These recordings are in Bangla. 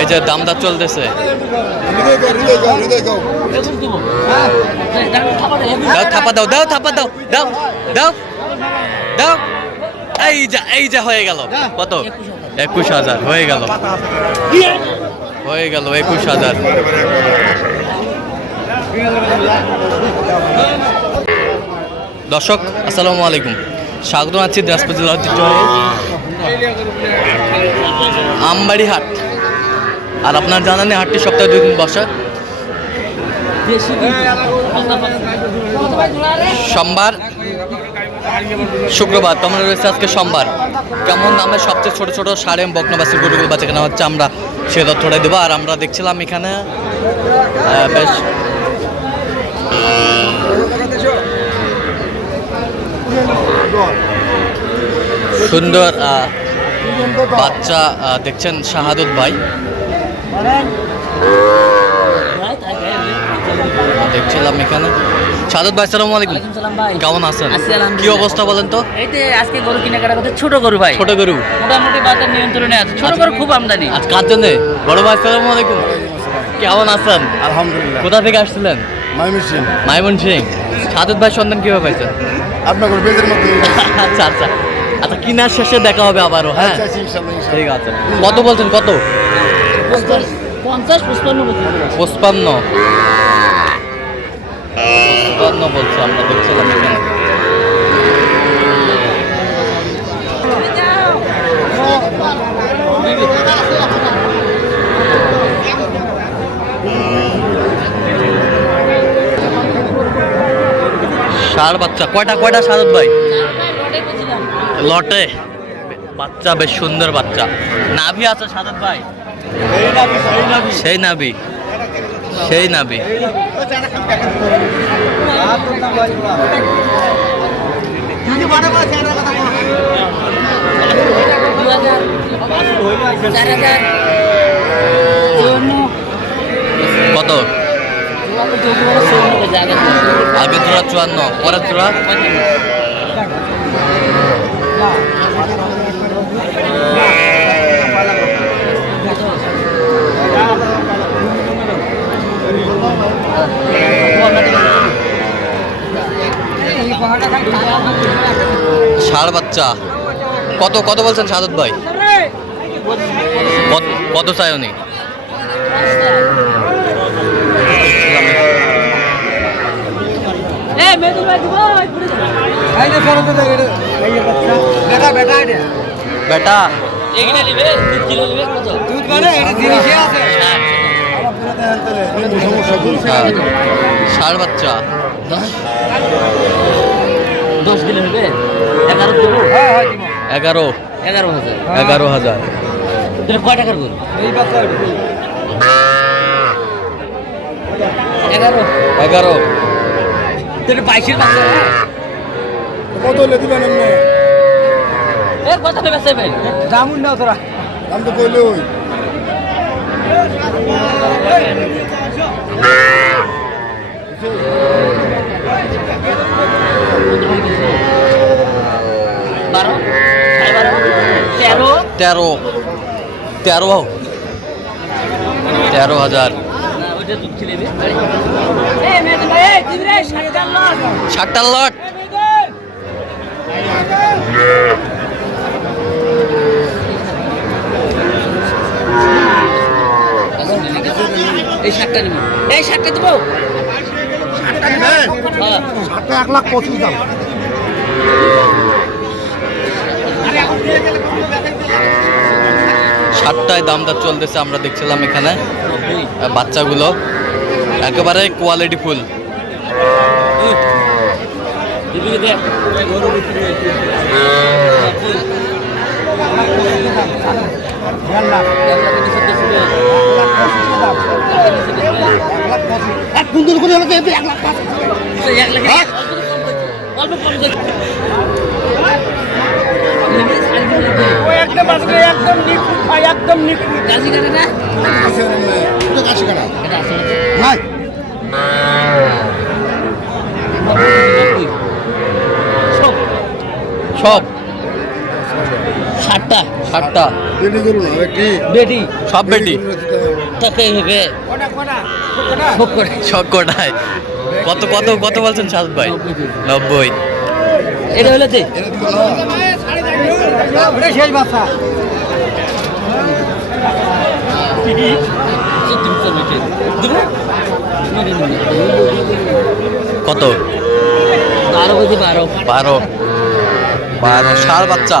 এই যে দামদার চলতেছে। দাও, থাপা দাও দাও, থাপা দাও দাও দাও দাও। এই যা এই যা হয়ে গেল। কত? একুশ হাজার, হয়ে গেল। হয়ে গেল একুশ হাজার। দর্শক, আসসালামু আলাইকুম। স্বাগত আছি দিনাজপুর জেলা ঐতিহ্যবাহী আমবাড়ি হাট আর আপনার জানানি হাটটি সপ্তাহে দুই দিন বসে। সোমবার, শুক্রবার তোমরা রয়েছে আজকে সোমবার। কেমন দামে সবচেয়ে ছোট ছোট সাড়ে বকনাবাসী গরুগুলো বাচ্চা কেনা হচ্ছে, আমরা সে তথ্যটা দেবো। আর আমরা দেখছিলাম এখানে বেশ। সুন্দর বাচ্চা দেখছেন শাহাদুত ভাই। দেখছিলাম এখানে। শাহাদুত ভাই সালাম আলাইকুম। সালাম ভাই। কেমন আছেন? আছি কি অবস্থা বলেন তো? এই যে আজকে গরু কেনাকাটা করতে ছোট গরু ভাই। ছোট গরু। মোটামুটি বাজার নিয়ন্ত্রণে আছে। ছোট আচ্ছা। গরু খুব আমদানি। আজ কার জন্য? বড় ভাই সালাম আলাইকুম। কেমন আছেন? আলহামদুলিল্লাহ। কোথা থেকে আসছিলেন? মাইমন সিং শাহাদুত ভাই সন্ধান কীভাবে পাইছেন? আপনার বেজের মধ্যে। আচ্ছা আচ্ছা। আচ্ছা কিনার শেষে দেখা হবে আবারও হ্যাঁ? আচ্ছা, আচ্ছা। ঠিক আছে। কত বলছেন কত? পঞ্চাশ, পঁচপান্ন পঁচপান্ন। পঁচপান্ন আমরা দেখছিলাম এখানে। বাচ্চা, কয়টা কয়টা সারদ ভাই? লটে। বাচ্চা, বেশ সুন্দর বাচ্চা। নাভি আছে সারদ ভাই? সেই নাবি সেই নাবি। কত? আগে জোড়া চুয়ান্ন পরের জোড়া ষাড় বাচ্চা। কত কত বলছেন সাদত ভাই? কত- চাই উনি? বেটা। কত? হ্যাঁ। ষাড় বাচ্চা। দশ কিলো নেবে এগারো দেবো? এগারো। এগারো হাজার। এগারো হাজার। তাহলে কয় টাকার গরু? এগারো। এগারো। তাহলে বাইশের বাচ্চা কত হলে দিবেন কত নেবে সেভেন দাম তো কইলে ওই বারো সাড়ে বারো তেরো? তেরো। তেরো হাজার। ষাটটার লট এই শার্টটা নেব। এই শার্টটা দেবো? ষাটটা এক লাখ পঁচিশ দাম ষাটটায় দামদার চলতেছে, আমরা দেখছিলাম এখানে। বাচ্চাগুলো। একেবারে কোয়ালিটি ফুল দেখ এক কুন্দল করে হলে এক লাখ পাঁচ এক? লাখ অল্প কম একদম আসলে একদম নিখুঁত ভাই একদম নিখুঁত গাছি কাটে না? আছে কাটা এটা আসলে সব। ষাটটা ষাটটা বেটি সব বেটি সব কটায়। কত কত কত বলছেন সাদ ভাই? নব্বই। এটা হলে শেষ বাচ্চা। কত? বারো বারো। বারো। বারো। ষাট বাচ্চা।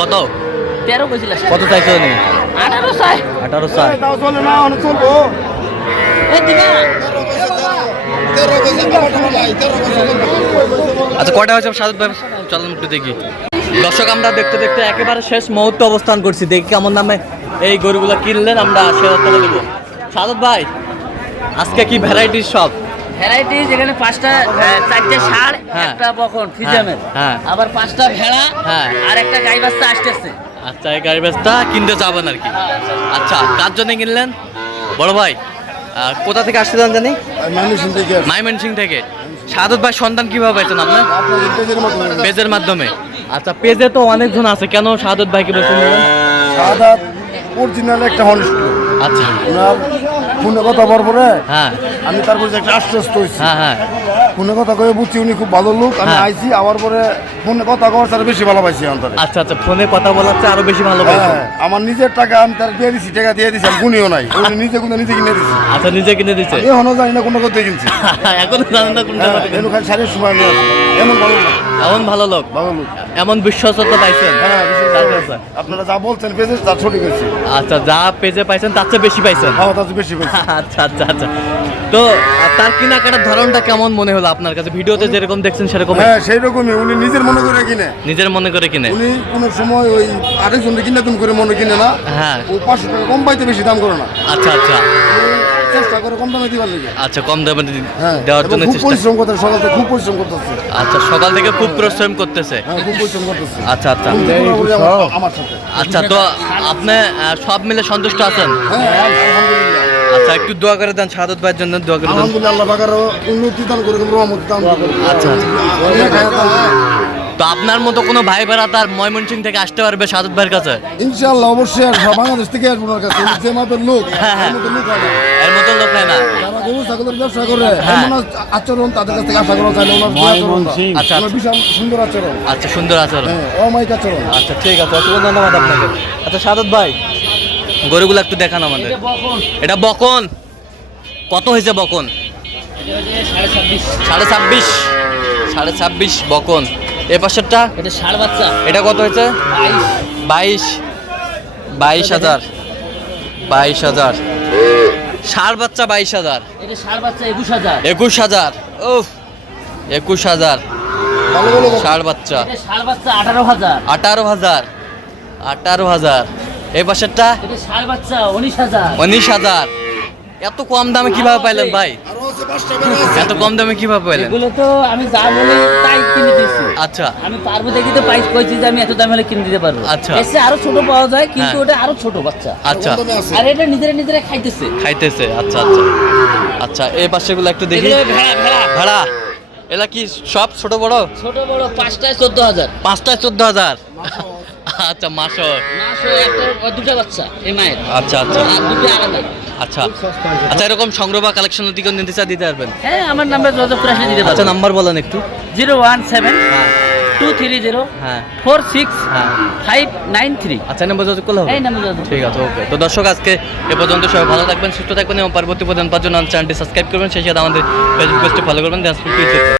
কত? তেরো কইছিল কত চাইছো আঠারো আঠারো আচ্ছা হয়েছে? দেখি। দর্শক, আমরা দেখতে দেখতে একেবারে শেষ মুহূর্তে অবস্থান করছি। দেখি কেমন নামে এই গরুগুলো কিনলেন, আমরা সে দেবো সাদত ভাই, আজকে কি ভ্যারাইটির সব ভ্যারাইটি যেখানে পাঁচটা চারটে ষাঁড় হ্যাঁ। একটা বকন ফিজামের হ্যাঁ। আবার পাঁচটা ভেড়া হ্যাঁ। আর একটা গাই বাচ্চা আসতেছে। আচ্ছা এই গাড়ি ব্যস্তা কিনতে যাবেন আর কি। আচ্ছা কার জন্য কিনলেন? বড় ভাই কোথা থেকে আসতে যান জানি? মাইমেন সিং থেকে সাদত ভাই সন্তান কীভাবে পাইছেন আপনার? পেজের মাধ্যমে। আচ্ছা পেজে তো অনেকজন আছে কেন সাদত ভাইকে বেছে নিলেন? সাদা অরিজিনাল একটা হনিষ্ঠ আচ্ছা। ওনার ফোনে কথা বলব রে? হ্যাঁ। আমি তারপরে একটা আশ্বস্ত হয়েছি। হ্যাঁ হ্যাঁ। ফোনে কথা কয়ে বুঝছি উনি খুব ভালো লোক আমি হ্যাঁ। আইছি আবার পরে ফোনে কথা কওয়ার তার বেশি ভালো পাইছি অন্তরে আচ্ছা আচ্ছা ফোনে কথা বলাচ্ছে আরও বেশি ভালো হ্যাঁ আমার নিজের টাকা আমি তার দিয়ে দিছি টাকা দিয়ে দিছি আমি গুনিও নাই। উনি নিজে কোনো নিজে কিনে দিছি। আচ্ছা নিজে কিনে দিচ্ছে এখনও জানি না কোনো করতে কিনছি। এখন জানেন না কোনটা হ্যাঁ কথা। এমন খালি সারের সময় আছি এমন ভালো লোক। এমন ভালো লোক? ভালো লোক। এমন বিশ্বস্ততা পাইছেন? হ্যাঁ করে কাছে। আপনারা যা বলছেন পেজে তার সঠিক হয়েছে। আচ্ছা যা পেজে পাইছেন তার চেয়ে বেশি পাইছেন? হ্যাঁ তার চেয়ে বেশি হয়েছে আচ্ছা আচ্ছা আচ্ছা। তো তার কেনাকাটার ধরনটা কেমন মনে হলো? আপনার কাছে? ভিডিওতে যেরকম দেখছেন সেরকম হ্যাঁ সেই রকমই উনি নিজের মনে করে কিনে। নিজের মনে করে কিনে? উনি কোনো সময় ওই আরেকজনকে কিনে তুমি করে মনে কিনে না। হ্যাঁ। ও পাঁচশো টাকা কম পাইতে বেশি দাম করে না। আচ্ছা আচ্ছা। চেষ্টা করে কম দামে দিবার লেগে। আচ্ছা কম দামে হ্যাঁ দেওয়ার জন্য খুব চেষ্টা পরিশ্রম করতে সকাল থেকে খুব পরিশ্রম করতেছে। আচ্ছা সকাল থেকে খুব পরিশ্রম করতেছে? হ্যাঁ খুব পরিশ্রম করতেছে। আচ্ছা আচ্ছা। আমার- আমার সাথে। আচ্ছা তো আপনি সব মিলে সন্তুষ্ট আছেন? হ্যাঁ আলহামদুলিল্লাহ। আচ্ছা একটু দোয়া করে দেন শাহাদত ভাইয়ের জন্য দোয়া করে দেন। আলহামদুলিল্লাহ আল্লাহ পাকারও উন্নতি দান করে রহমত দান করে আচ্ছা, আচ্ছা। তো আপনার মতো কোনো ভাই বেড়া তার ময়মনসিং থেকে আসতে পারবে শাহাদত ভাইয়ের কাছে? ইনশাআল্লাহ অবশ্যই আসব। বাংলাদেশ থেকে আসব ওনার কাছে। যে মাপের লোক হ্যাঁ, হ্যাঁ। এর মতো লোক হয় না। যারা গরু ছাগলের ব্যবসা করে হ্যাঁ। এমন আচরণ তাদের কাছ থেকে আশা করা যায় না ওনার আচ্ছা, বিশাল সুন্দর আচরণ। আচ্ছা সুন্দর আচরণ। অমায়িক আচরণ। আচ্ছা ঠিক আছে অসংখ্য ধন্যবাদ আপনাকে। আচ্ছা সাদত ভাই। গরুগুলো একটু দেখান আমাদের। এটা বকন। কত হয়েছে বকন? সাড়ে ছাব্বিশ। সাড়ে ছাব্বিশ। বকন। এ পাশেরটা? এটা ষাড় বাচ্চা। এটা কত হয়েছে? বাইশ। বাইশ। হাজার। বাইশ হাজার। ষাট বাচ্চা বাইশ হাজার। একুশ হাজার। উফ একুশ হাজার। ষাট বাচ্চা আঠারো হাজার। আঠারো হাজার। আঠারো হাজার। এই বাচ্চা উনিশ হাজার। এত কম দামে কীভাবে পাইলেন ভাই। এত কম দামে কীভাবে পাইলেন? এগুলো তো আমি যা বলি তাই কিনে দিচ্ছি আচ্ছা। আমি পারব দেখি তো প্রাইস কইছি যে আমি এত দাম হলে কিনে দিতে পারব। আচ্ছা। এসে আরও ছোট পাওয়া যায় কিন্তু হ্যাঁ। ওটা আরও ছোট বাচ্চা। আচ্ছা। আর এটা নিজেরা নিজেরা খাইতেছে। খাইতেছে আচ্ছা আচ্ছা। আচ্ছা এই পাশেগুলো একটু দেখি। এগুলো ভেড়া ভেড়া। ভাড়া? এলা কি সব ছোট বড়? ছোট বড় পাঁচটায় চোদ্দ হাজার। পাঁচটায় চোদ্দ হাজার। আচ্ছা মাসো একটা দুটা বাচ্চা এই মায়ের। আচ্ছা আচ্ছা। আর দুটো আলাদা। আচ্ছা। আচ্ছা এরকম সংগ্রহ বা দিতে পারবেন? হ্যাঁ আমার নাম্বার করে আসলে দিতে আচ্ছা নাম্বার বলেন একটু। জিরো ওয়ান সেভেন হ্যাঁ। টু থ্রি জিরো হ্যাঁ। ফোর সিক্স হ্যাঁ। Five nine three. আচ্ছা নম্বর যোগাযোগ করলে হবে? এই নাম্বার যোগাযোগ ঠিক আছে ওকে। তো দর্শক আজকে এ পর্যন্ত সবাই ভালো থাকবেন সুস্থ থাকবেন এবং পরবর্তী পর্যন্ত পাওয়ার জন্য চ্যানেলটি সাবস্ক্রাইব করবেন। সেই সাথে আমাদের ফেসবুক পেজটি ফলো করবেন।